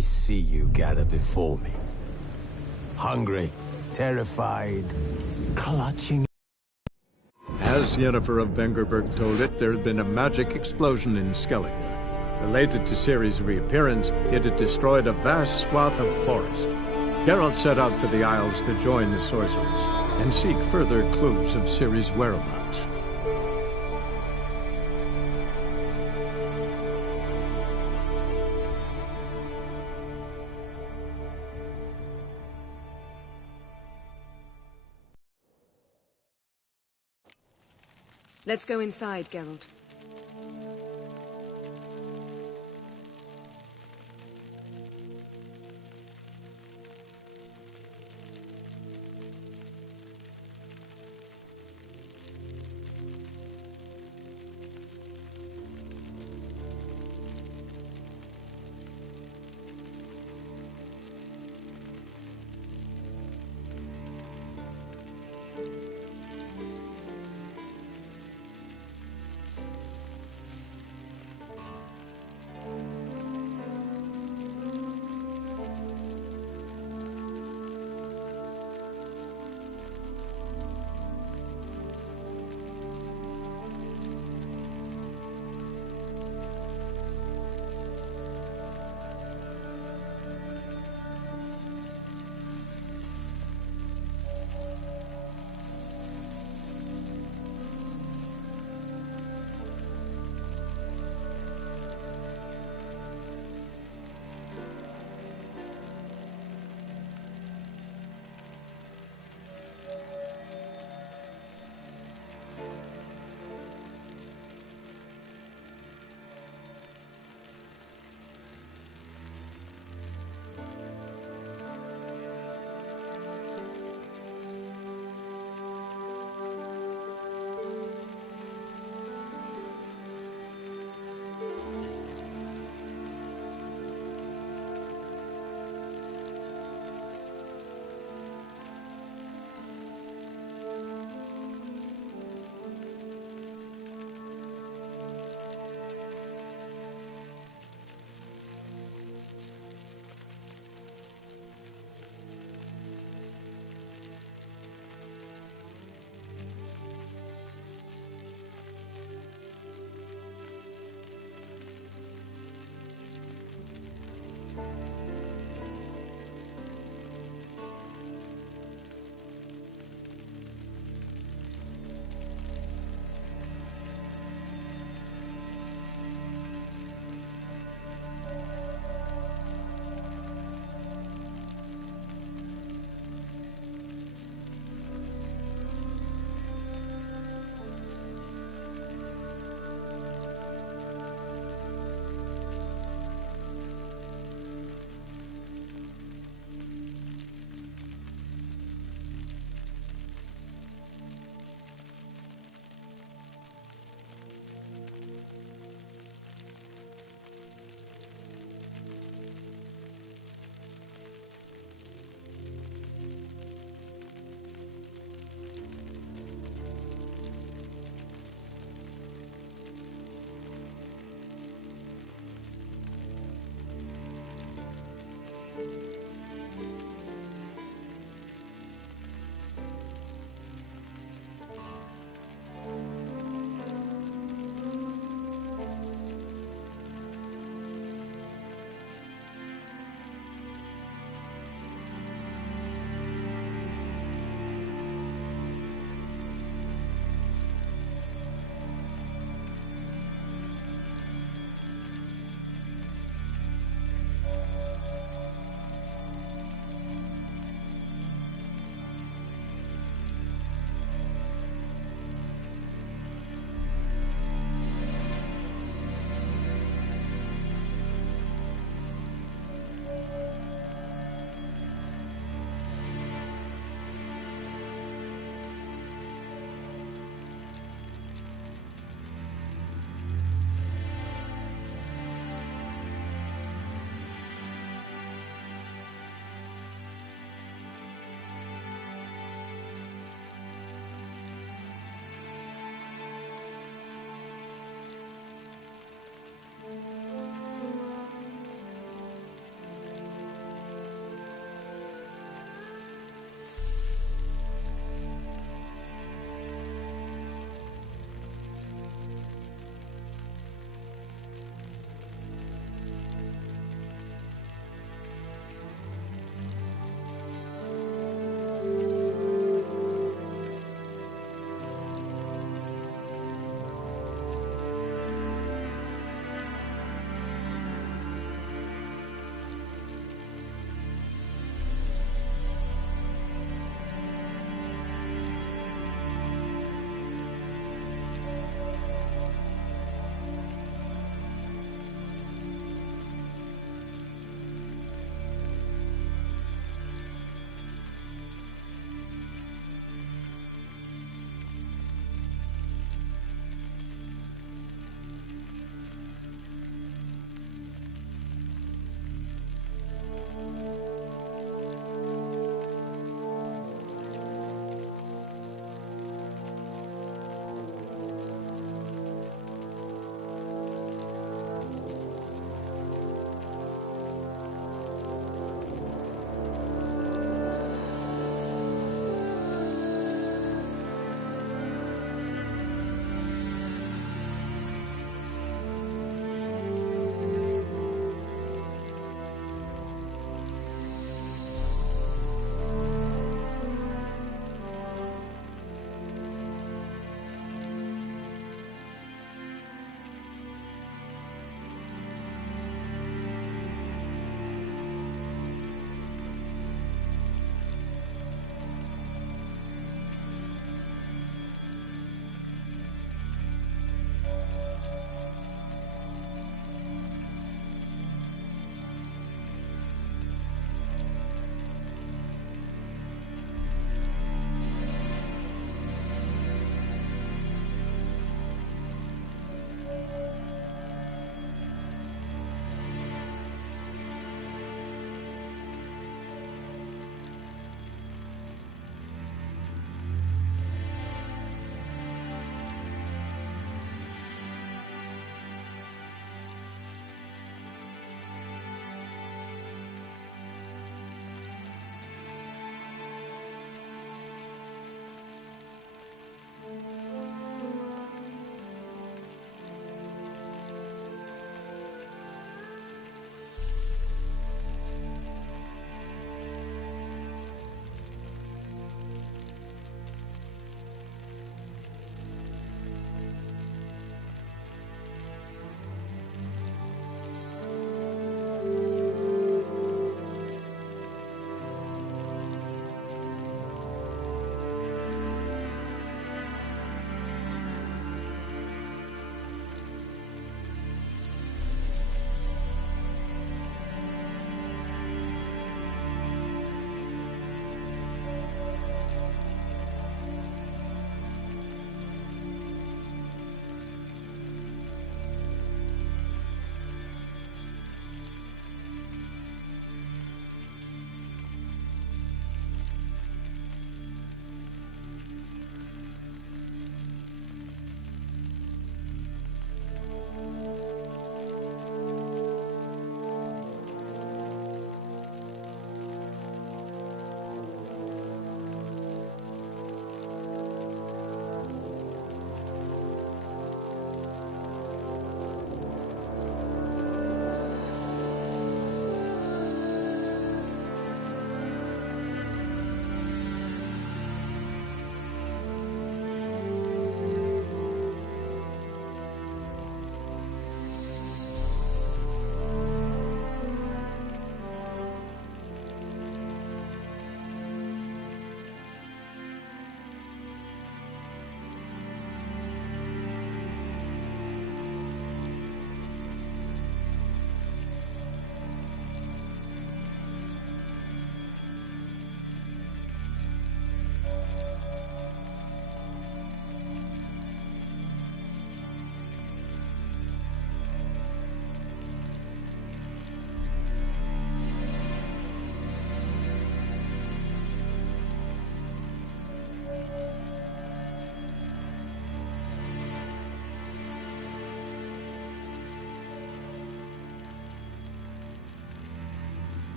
see you gather before me. Hungry, terrified, clutching. As Yennefer of Vengerberg told it, there had been a magic explosion in Skellige. Related to Ciri's reappearance, it had destroyed a vast swath of forest. Geralt set out for the Isles to join the sorcerers and seek further clues of Ciri's whereabouts. Let's go inside, Geralt.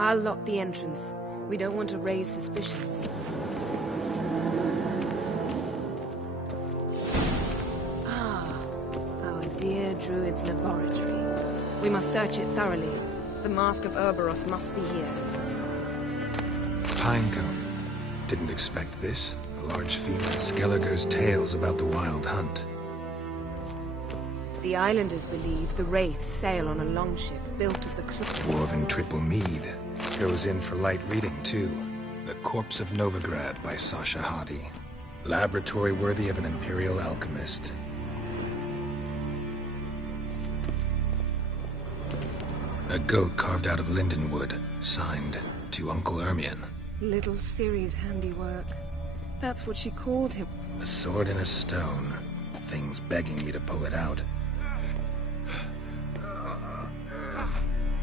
I'll lock the entrance. We don't want to raise suspicions. Ah, our dear Druid's laboratory. We must search it thoroughly. The Mask of Urboros must be here. Pinecone. Didn't expect this. A large female. Skellige's tales about the Wild Hunt. The islanders believe the Wraiths sail on a longship built of the Clue. Dwarven Triple Mead. Goes in for light reading, too. The Corpse of Novigrad by Sasha Hadi. Laboratory worthy of an Imperial alchemist. A goat carved out of lindenwood. Signed, to Uncle Ermion. Little Ciri's handiwork. That's what she called him. A sword in a stone. Things begging me to pull it out.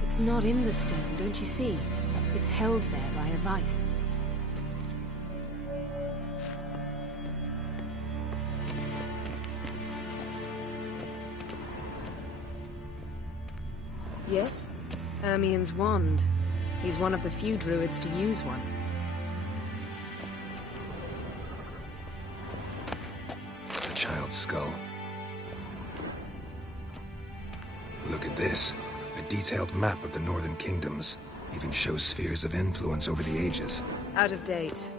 It's not in the stone, don't you see? It's held there by a vice. Yes? Ermion's wand. He's one of the few druids to use one. A child's skull. Look at this. A detailed map of the Northern Kingdoms. Even shows spheres of influence over the ages. Out of date.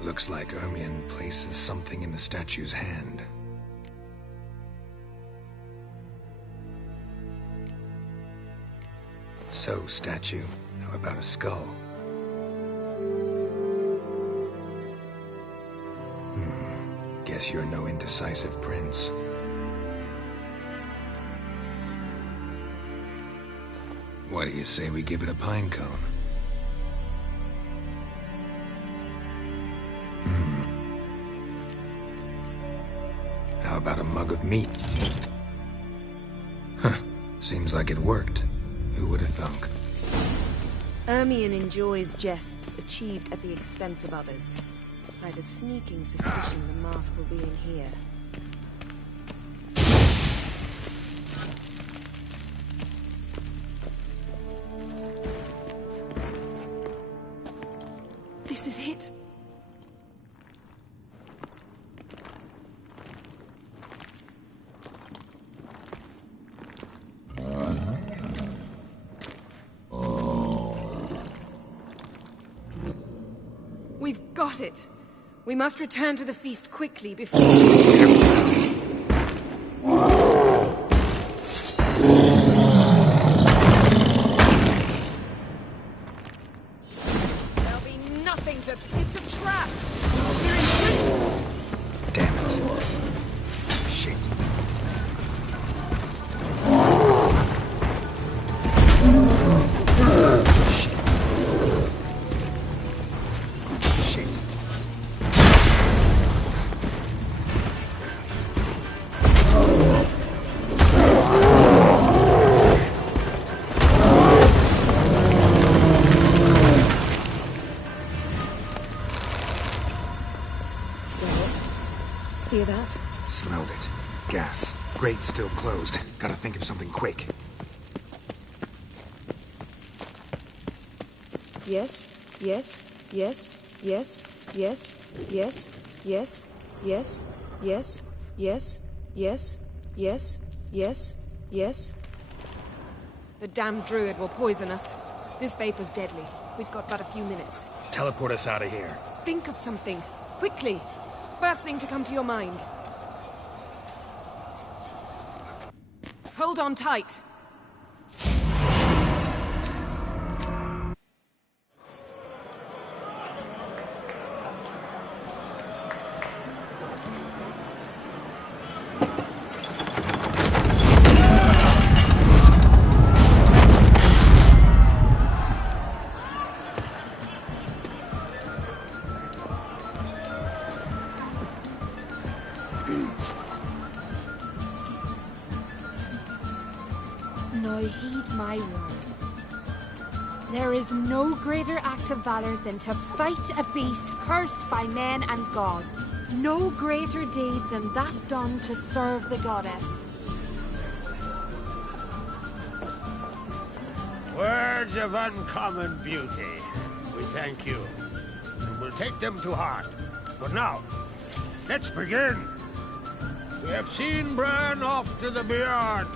Looks like Ermion places something in the statue's hand. So, statue, how about a skull? Guess you're no indecisive prince. What do you say we give it a pine cone? How about a mug of meat? Huh, seems like it worked. Who would have thunk? Ermion enjoys jests achieved at the expense of others. I've a sneaking suspicion the mask will be in here. This is it. We've got it. We must return to the feast quickly before... There'll be nothing to... It's a trap! We're in prison! Damn it. Shit. Hear that? Smelled it. Gas. Grate still closed. Gotta think of something quick. Yes, yes, yes, yes, yes, yes, yes, yes, yes, yes, yes, yes, yes, yes. The damned druid will poison us. This vapor's deadly. We've got but a few minutes. Teleport us out of here. Think of something. Quickly. First thing to come to your mind. Hold on tight. Now heed my words. There is no greater act of valor than to fight a beast cursed by men and gods. No greater deed than that done to serve the goddess. Words of uncommon beauty. We thank you, and we'll take them to heart. But now, let's begin. We have seen Bran off to the beyond,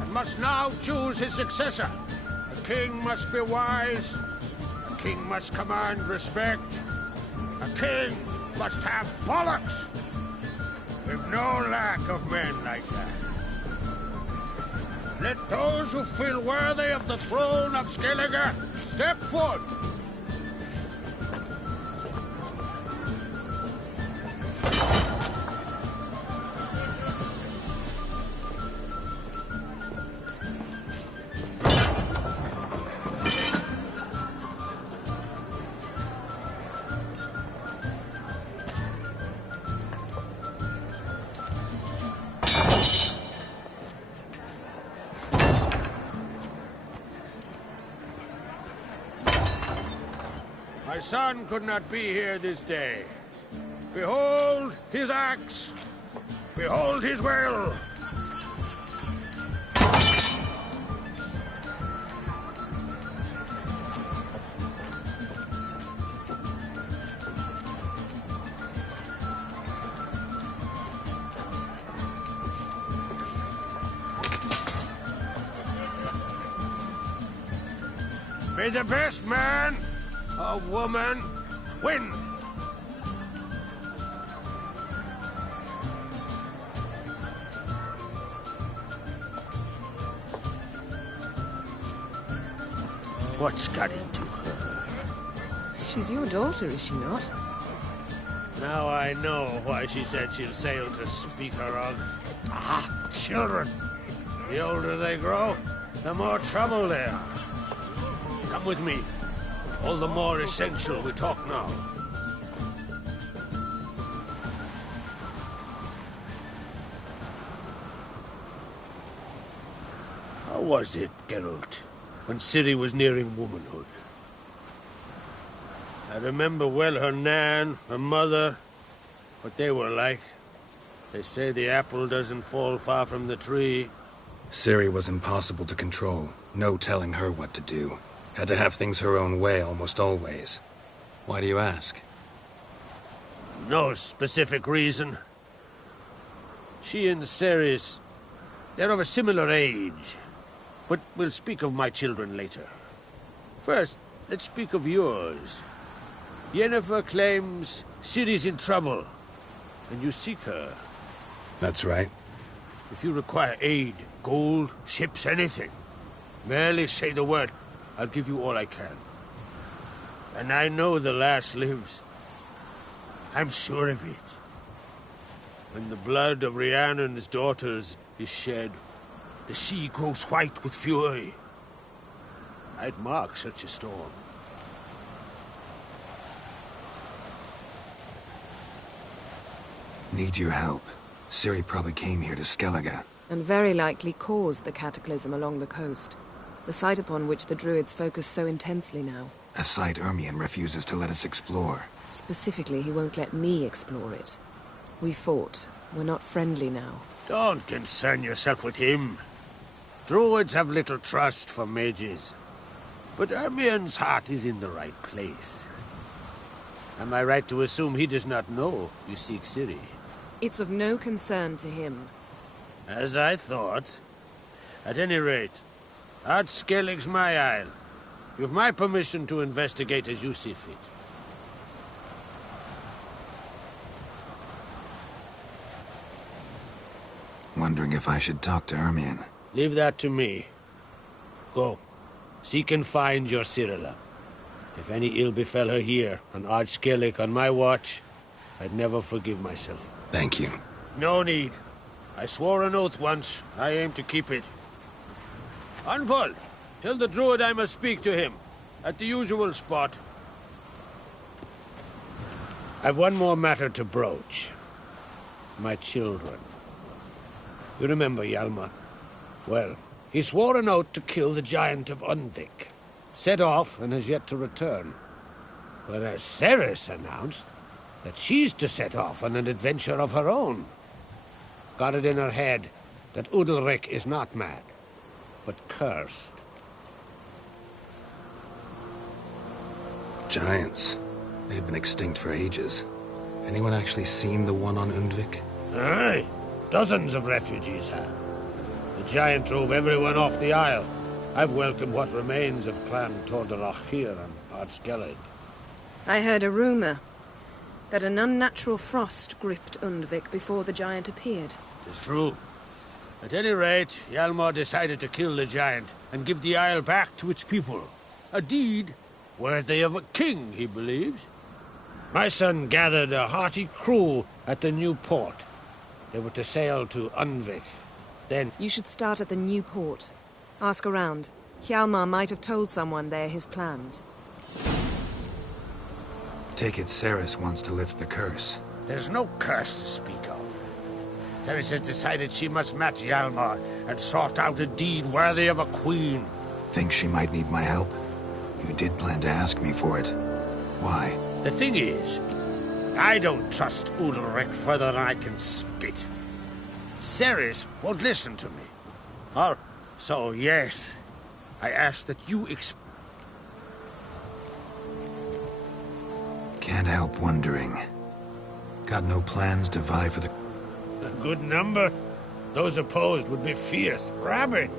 and must now choose his successor. A king must be wise. A king must command respect. A king must have bollocks. We've no lack of men like that. Let those who feel worthy of the throne of Skellige step forth. My son could not be here this day. Behold his axe. Behold his will. May the best man or woman win. What's got into her? She's your daughter, is she not? Now I know why she said she'll sail to speak her of. Ah, children. The older they grow, the more trouble they are. Come with me. All the more essential we talk now. How was it, Geralt, when Ciri was nearing womanhood? I remember well her nan, her mother, what they were like. They say the apple doesn't fall far from the tree. Ciri was impossible to control. No telling her what to do. Had to have things her own way almost always. Why do you ask? No specific reason. She and Ceres, they're of a similar age. But we'll speak of my children later. First, let's speak of yours. Yennefer claims Ciri's in trouble, and you seek her. That's right. If you require aid, gold, ships, anything, merely say the word. I'll give you all I can. And I know the lass lives. I'm sure of it. When the blood of Rhiannon's daughters is shed, the sea grows white with fury. I'd mark such a storm. Need your help. Ciri probably came here to Skellige. And very likely caused the cataclysm along the coast. The site upon which the Druids focus so intensely now. A site Ermion refuses to let us explore. Specifically, he won't let me explore it. We fought. We're not friendly now. Don't concern yourself with him. Druids have little trust for mages. But Ermion's heart is in the right place. Am I right to assume he does not know you seek Ciri? It's of no concern to him. As I thought. At any rate, Ard Skellig's my isle. You've my permission to investigate as you see fit. Wondering if I should talk to Ermion. Leave that to me. Go. Seek and find your Cirilla. If any ill befell her here, on Ard Skellig on my watch, I'd never forgive myself. Thank you. No need. I swore an oath once. I aim to keep it. Anvol, tell the druid I must speak to him. At the usual spot. I've one more matter to broach. My children. You remember Hjalmar? Well, he swore an oath to kill the giant of Undvik. Set off and has yet to return. Whereas Ceres announced that she's to set off on an adventure of her own. Got it in her head that Udalric is not mad, but cursed. giants. They've been extinct for ages. Anyone actually seen the one on Undvik? Aye. Dozens of refugees have. The giant drove everyone off the isle. I've welcomed what remains of Clan Tordarachir and Ardskellig. I heard a rumor that an unnatural frost gripped Undvik before the giant appeared. It's true. At any rate, Hjalmar decided to kill the giant and give the isle back to its people. A deed worthy of a king, he believes. My son gathered a hearty crew at the new port. They were to sail to Undvik. Then... You should start at the new port. Ask around. Hjalmar might have told someone there his plans. Take it Ceres wants to lift the curse. There's no curse to speak of. Ceres has decided she must match Hjalmar and sort out a deed worthy of a queen. Think she might need my help? You did plan to ask me for it. Why? The thing is, I don't trust Ulrich further than I can spit. Ceres won't listen to me. So yes, I ask that you Can't help wondering. Got no plans to vie for the... A good number. Those opposed would be fierce, rabid.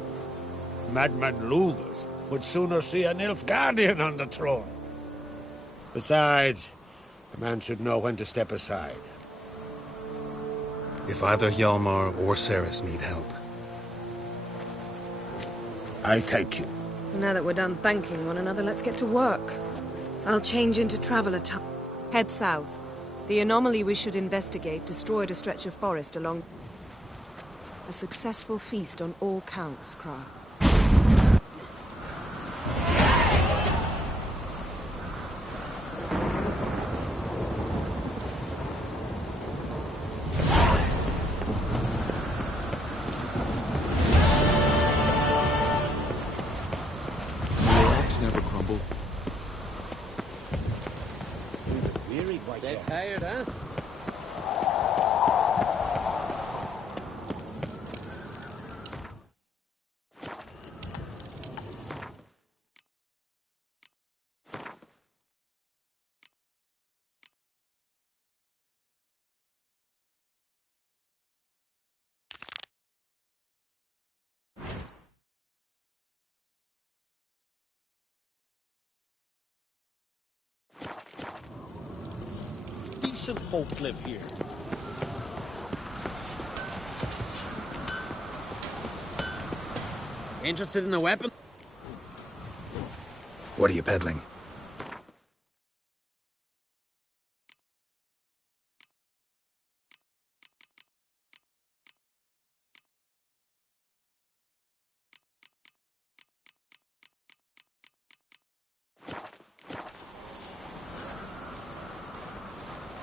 Madman Lugas would sooner see an Nilfgaardian on the throne. Besides, a man should know when to step aside. If either Hjalmar or Ceres need help. I thank you. Now that we're done thanking one another, let's get to work. I'll change into traveler time. Head south. The anomaly we should investigate destroyed a stretch of forest along... A successful feast on all counts, Kra. Never crumble. Weary, quite dead tired, huh? Decent folk live here. Interested in a weapon? What are you peddling?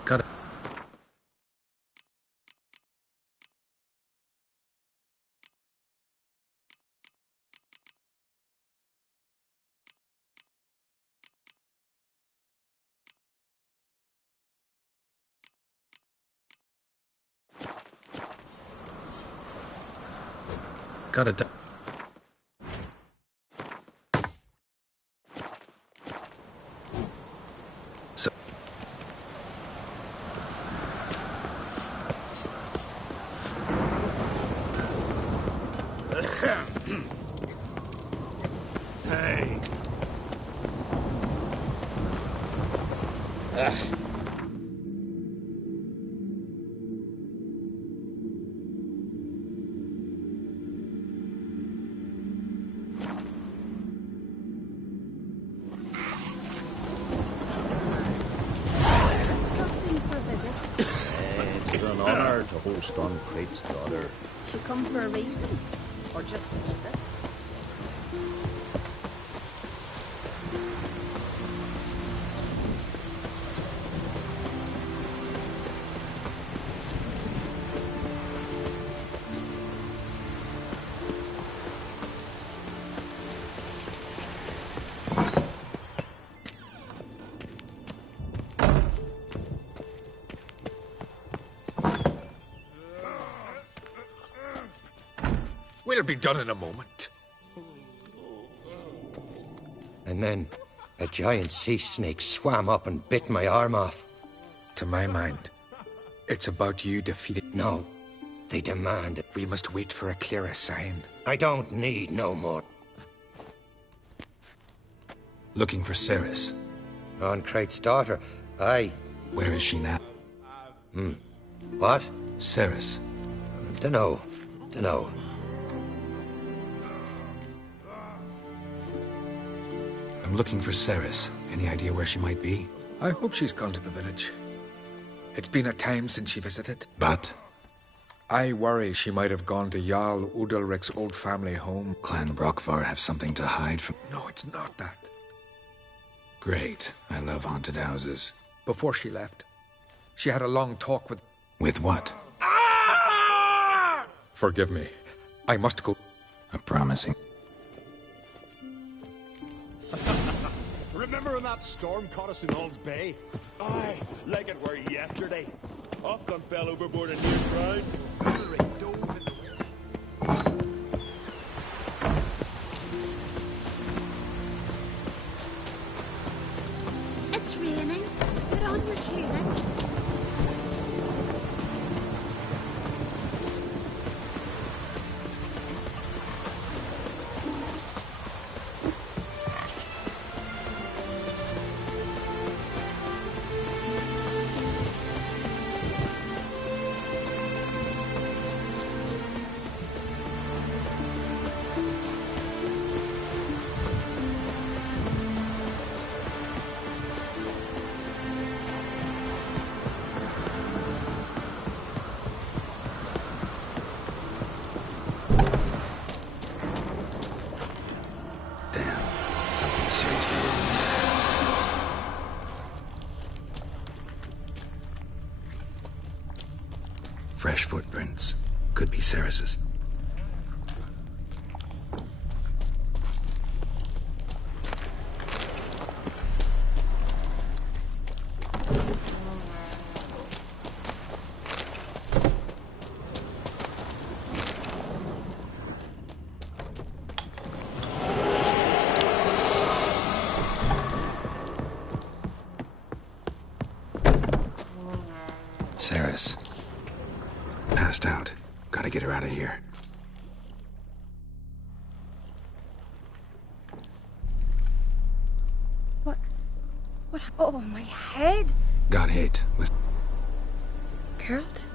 Got it. Got it. So Hey. It's an honor to host on Crate's daughter. She come for a reason, or just to visit? We'll be done in a moment. And then, A giant sea snake swam up and bit my arm off. To my mind, it's about you defeating... No, they demand it. We must wait for a clearer sign. I don't need no more. Looking for Ceres. Crate's daughter, aye. Where is she now? What? Ceres. Dunno. I'm looking for Ceres. Any idea where she might be? I hope she's gone to the village. It's been a time since she visited. But? I worry she might have gone to Jarl Udalric's old family home. Clan Brockvar have something to hide from... No, it's not that. Great. I love haunted houses. Before she left, she had a long talk with... With what? Forgive me. I must go. I'm promising. Remember when that storm caught us in All's Bay? Aye, like it were yesterday. Ofcom fell overboard and near drowned. Udalric dove in the wind. It's raining. Put on your tunic. Seriously wrong there. Fresh footprints. Could be Ceres's. Ceres. Passed out. Gotta get her out of here. What? Oh, my head! Got hit with... Geralt?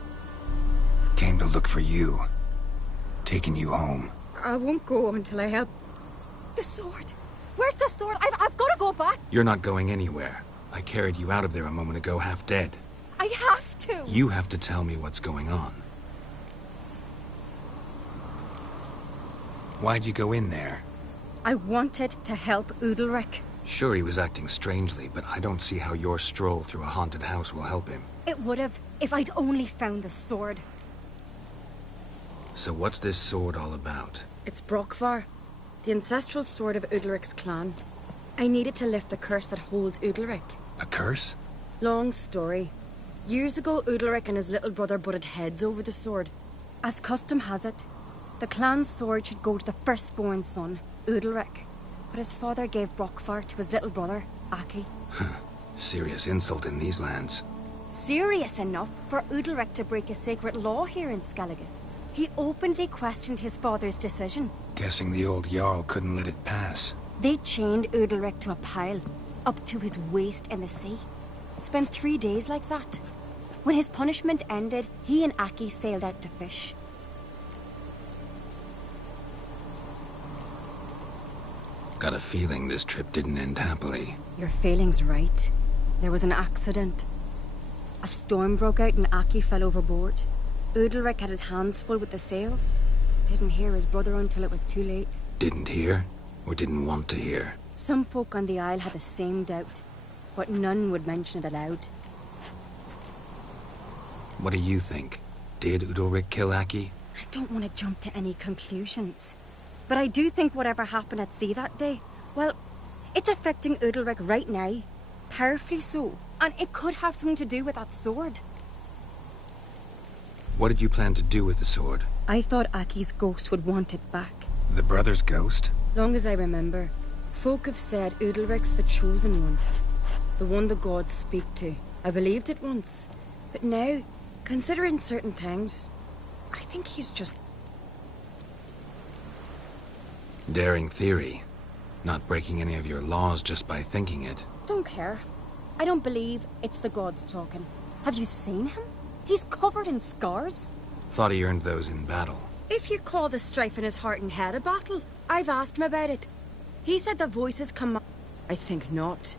Came to look for you. Taking you home. I won't go until I help. The sword! Where's the sword? I've got to go back! You're not going anywhere. I carried you out of there a moment ago, half dead. I have to! You have to tell me what's going on. Why'd you go in there? I wanted to help Udalric. Sure, he was acting strangely, but I don't see how your stroll through a haunted house will help him. It would have, if I'd only found the sword. So what's this sword all about? It's Brockvar, the ancestral sword of Udalric's clan. I needed to lift the curse that holds Udalric. A curse? Long story. Years ago, Udalric and his little brother butted heads over the sword. As custom has it, the clan's sword should go to the firstborn son, Udalric. But his father gave Brockvar to his little brother, Aki. Serious insult in these lands. Serious enough for Udalric to break a sacred law here in Skellige. He openly questioned his father's decision. Guessing the old Jarl couldn't let it pass. They chained Udalric to a pile, up to his waist in the sea. Spent 3 days like that. When his punishment ended, he and Aki sailed out to fish. Got a feeling this trip didn't end happily. Your feeling's right. There was an accident. A storm broke out and Aki fell overboard. Udalric had his hands full with the sails. Didn't hear his brother until it was too late. Didn't hear? Or didn't want to hear? Some folk on the Isle had the same doubt, but none would mention it aloud. What do you think? Did Udalric kill Aki? I don't want to jump to any conclusions. But I do think whatever happened at sea that day, well, it's affecting Udalric right now. Powerfully so. And it could have something to do with that sword. What did you plan to do with the sword? I thought Aki's ghost would want it back. The brother's ghost? Long as I remember. Folk have said Udalric's the chosen one. The one the gods speak to. I believed it once. But now, considering certain things, I think he's just... Daring theory. Not breaking any of your laws just by thinking it. Don't care. I don't believe it's the gods talking. Have you seen him? He's covered in scars. Thought he earned those in battle. If you call the strife in his heart and head a battle, I've asked him about it. He said the voices come... I think not.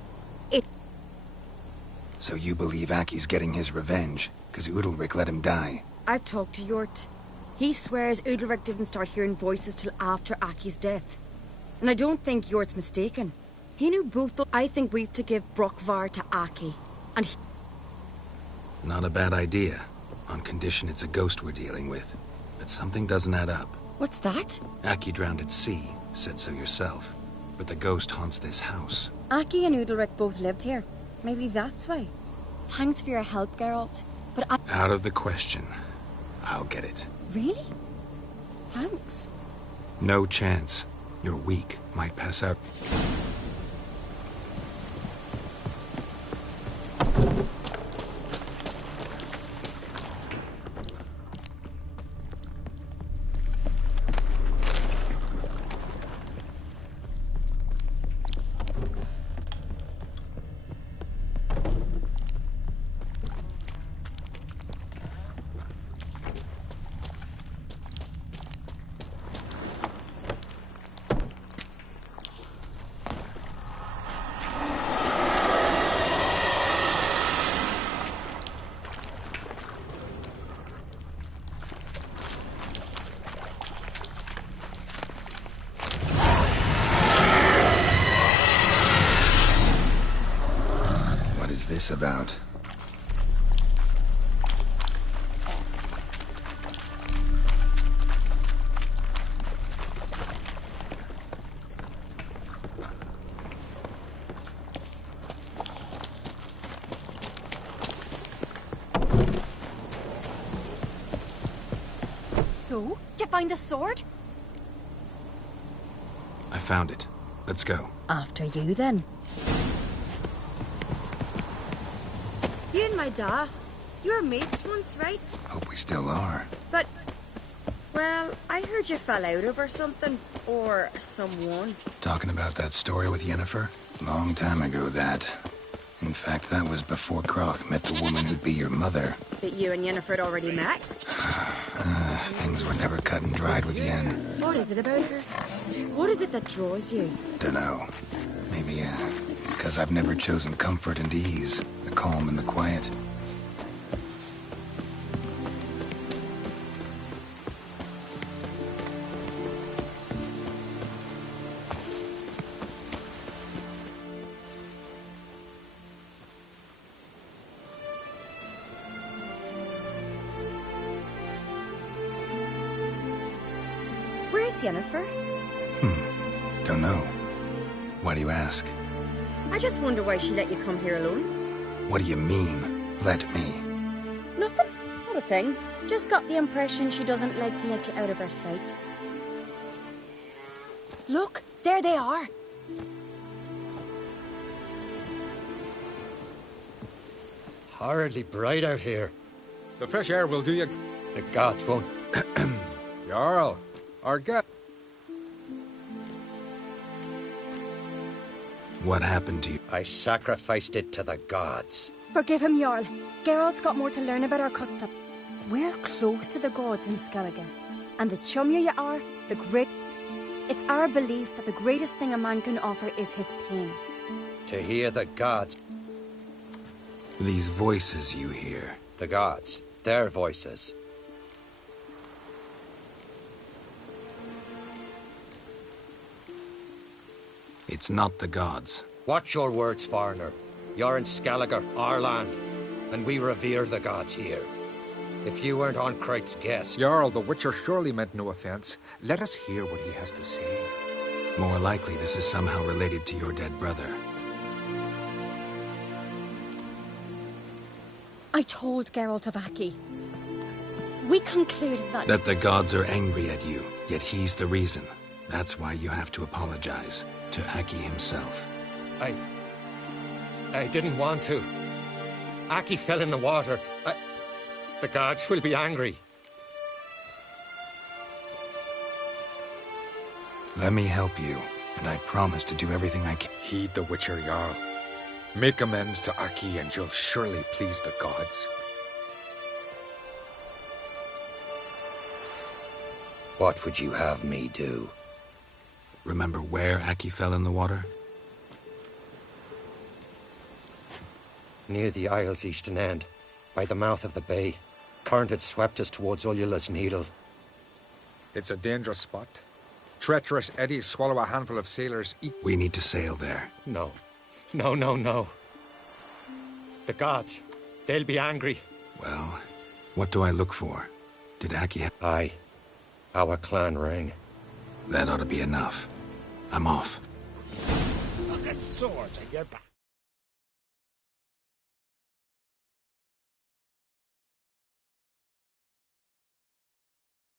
So you believe Aki's getting his revenge, because Udalric let him die? I've talked to Yort. He swears Udalric didn't start hearing voices till after Aki's death. And I don't think Yort's mistaken. He knew both. I think we've to give Brokvar to Aki. And he... Not a bad idea, on condition it's a ghost we're dealing with. But something doesn't add up. What's that? Aki drowned at sea, said so yourself. But the ghost haunts this house. Aki and Udalric both lived here. Maybe that's why. Thanks for your help, Geralt. But I... Out of the question. I'll get it. Really? Thanks. No chance. You're weak. Might pass out. This about? So? Did you find the sword? I found it. Let's go. After you, then. You and my da, you were mates once, right? Hope we still are. But, well, I heard you fell out over something. Or someone. Talking about that story with Yennefer? Long time ago, that. In fact, that was before Croc met the woman who'd be your mother. That you and Yennefer had already met? Things were never cut and dried with Yen. What is it about her? What is it that draws you? Dunno. Maybe, it's because I've never chosen comfort and ease. The calm and the quiet. Where's Yennefer? Don't know. Why do you ask? I just wonder why she let you come here alone. What do you mean, let me? Nothing. Not a thing. Just got the impression she doesn't like to let you out of her sight. Look, there they are. Horridly bright out here. The fresh air will do you... The gods won't... Jarl, our guest... What happened to you? I sacrificed it to the gods. Forgive him, Jarl. Geralt's got more to learn about our custom. We're close to the gods in Skellige. And the chummier you are, the great... It's our belief that the greatest thing a man can offer is his pain. To hear the gods. These voices you hear. The gods. Their voices. It's not the gods. Watch your words, foreigner. You're in Skellige, our land, and we revere the gods here. If you weren't on Kright's guest... Jarl, the Witcher surely meant no offense. Let us hear what he has to say. More likely this is somehow related to your dead brother. I told Geralt of Aki. We concluded that... That the gods are angry at you, yet he's the reason. That's why you have to apologize. to Aki himself. I didn't want to. Aki fell in the water. The gods will be angry. Let me help you, and I promise to do everything I can. Heed the Witcher Jarl. Make amends to Aki and you'll surely please the gods. What would you have me do? Remember where Aki fell in the water? Near the Isle's eastern end, by the mouth of the bay. Current had swept us towards Ullula's Needle. It's a dangerous spot. Treacherous eddies swallow a handful of sailors. We need to sail there. No. No, no, no. The gods, they'll be angry. Well, what do I look for? Did Aki have... Aye. Our clan ring. That ought to be enough. I'm off. Look at swords on your back.